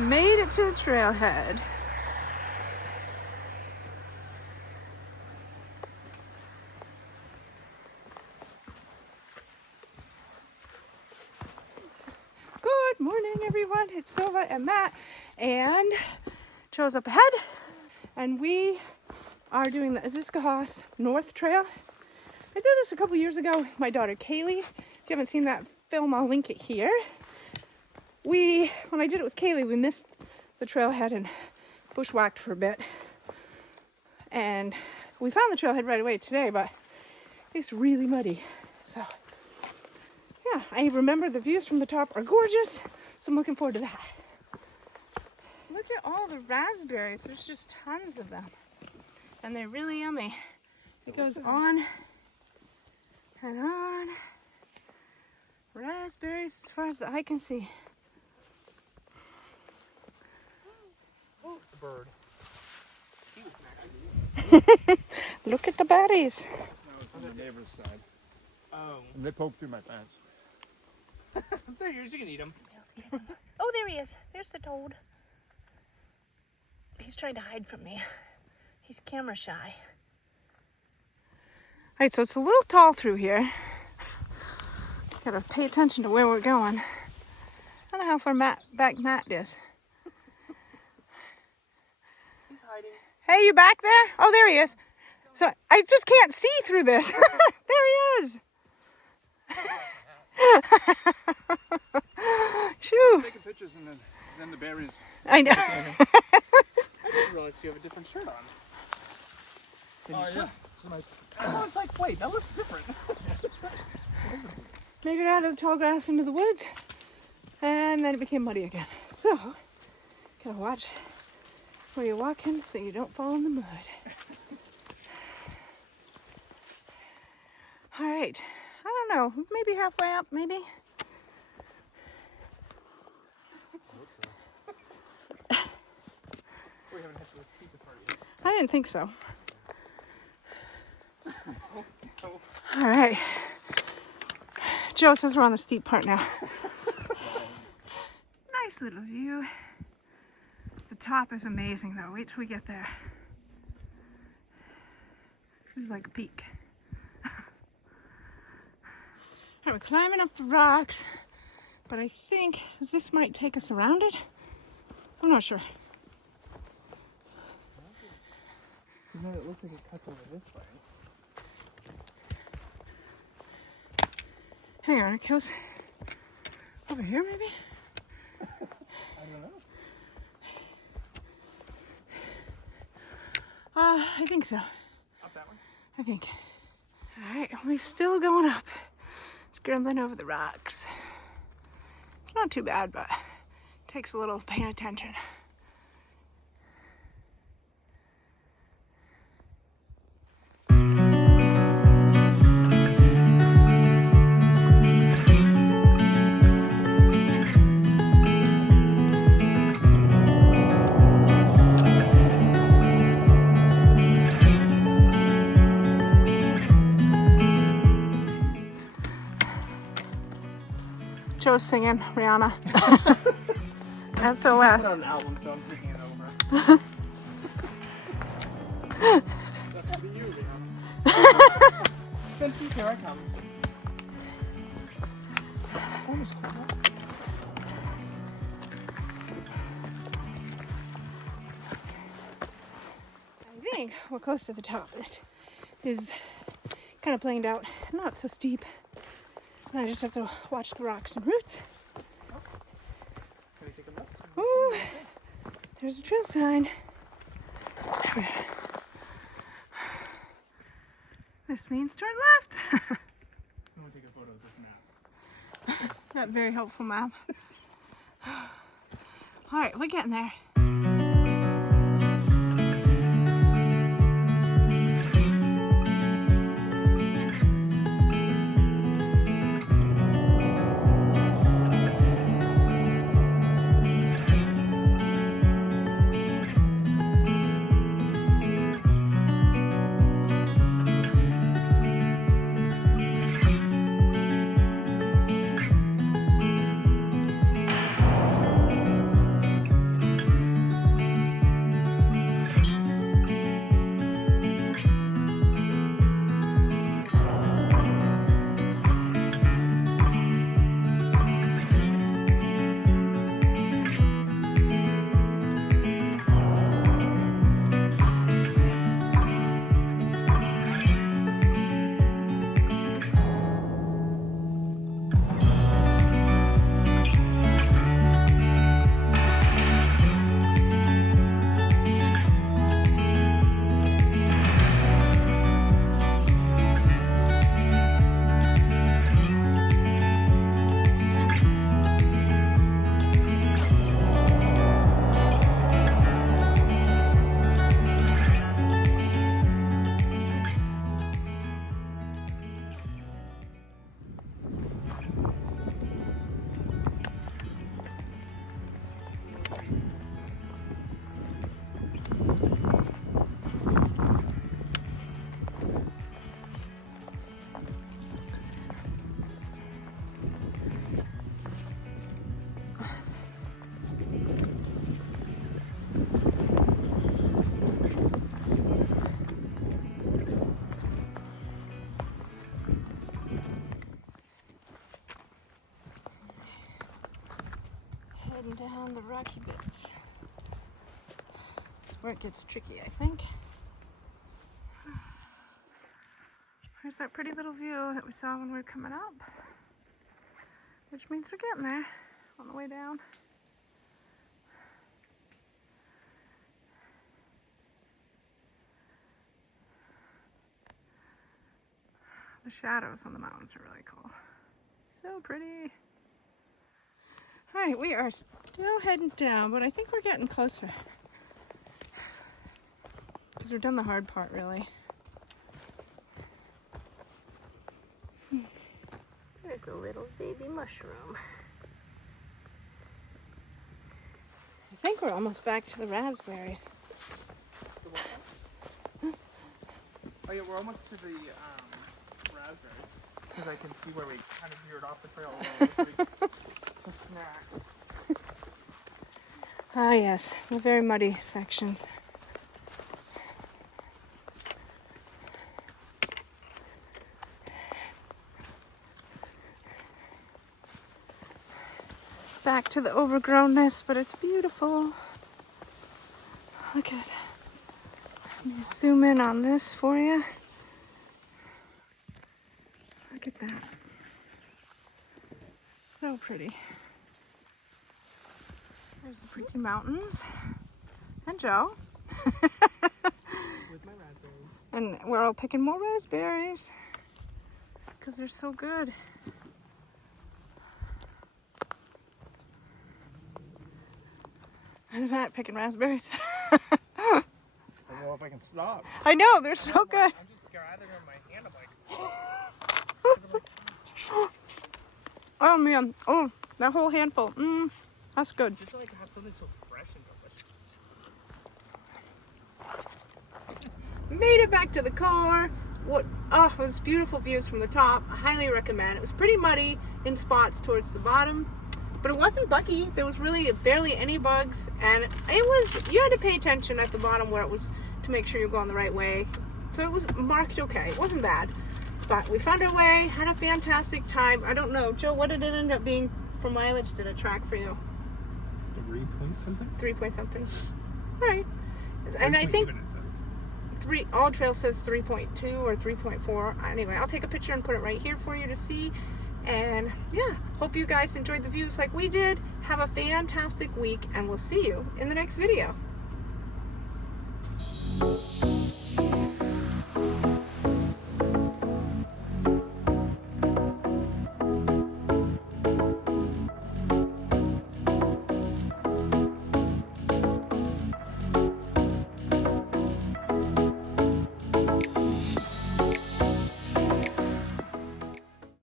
Made it to the trailhead. Good morning, everyone. It's Silva and Matt, and Joe's up ahead, and we are doing the Aziscohos North Trail. I did this a couple years ago with my daughter Kaylee. If you haven't seen that film, I'll link it here. When I did it with Kaylee, we missed the trailhead and bushwhacked for a bit, and we found the trailhead right away today, but it's really muddy. So yeah, I remember the views from the top are gorgeous, so I'm looking forward to that. Look at all the raspberries. There's just tons of them, and they're really yummy. It goes on and on. Raspberries as far as the eye can see. Oh, the bird. He was mad. Look at the berries. No, it's on the neighbor's side. Oh. And they poked through my fence. They're yours, you can eat them. Oh, there he is. There's the toad. He's trying to hide from me. He's camera shy. All right, so it's a little tall through here. Gotta pay attention to where we're going. I don't know how far back Matt is. He's hiding. Hey, you back there? Oh, there he is. So I just can't see through this. There he is. Shoo. Taking pictures and then the berries. I know. I didn't realize you have a different shirt on. Oh yeah. It's nice. I was like, wait, that looks different. Made it out of the tall grass into the woods, and then it became muddy again. So, gotta watch where you're walking so you don't fall in the mud. All right, I don't know, maybe halfway up, maybe. We haven't had to keep the party. I didn't think so. All right. Joe says we're on the steep part now. Nice little view. The top is amazing though. Wait till we get there. This is like a peak. Alright, we're climbing up the rocks, but I think this might take us around it. I'm not sure. You know, it looks like it cuts over this way. Hang on, it goes over here maybe? I don't know. I think so. Up that one? I think. Alright, we're still going up. Scrambling over the rocks. It's not too bad, but it takes a little paying attention. Joe's singing Rihanna. It's SOS. on an album, so I'm taking it over. That's to you, Rihanna. Since here I come. Almost cool. I think we're close to the top. It is kind of planed out, not so steep. I just have to watch the rocks and roots. Can we take a look? Ooh, there's a trail sign. This means turn left. I want to take a photo of this map. That very helpful map. All right, we're getting there. rocky bits. That's where it gets tricky, I think. Here's that pretty little view that we saw when we were coming up, which means we're getting there on the way down. The shadows on the mountains are really cool. So pretty. All right, we are still heading down, but I think we're getting closer. Because we've done the hard part, really. There's a little baby mushroom. I think we're almost back to the raspberries. Oh yeah, we're almost to the raspberries. Because I can see where we kind of veered off the trail a little bit to snack. Ah yes, the very muddy sections. Back to the overgrownness, but it's beautiful. Look at, let me zoom in on this for you. Look at that. So pretty. There's the pretty mountains. And Joe. With my raspberries. And we're all picking more raspberries. Because they're so good. There's Matt picking raspberries. I don't know if I can stop. I know, they're so good. I'm just gathering in my hand. I'm like, Oh man, oh, that whole handful. That's good. just like to have something so fresh and delicious. Made it back to the car. What? Oh, it was beautiful views from the top. I highly recommend. It was pretty muddy in spots towards the bottom, but it wasn't buggy. There was really barely any bugs, and it was, you had to pay attention at the bottom where it was to make sure you're going the right way. So it was marked okay. It wasn't bad, but we found our way, had a fantastic time. I don't know, Joe, what did it end up being for mileage? Did it track for you? 3 point something? 3 point something. All right. And I think Even it says. All Trail says 3.2 or 3.4. Anyway, I'll take a picture and put it right here for you to see. And yeah, hope you guys enjoyed the views like we did. Have a fantastic week, and we'll see you in the next video.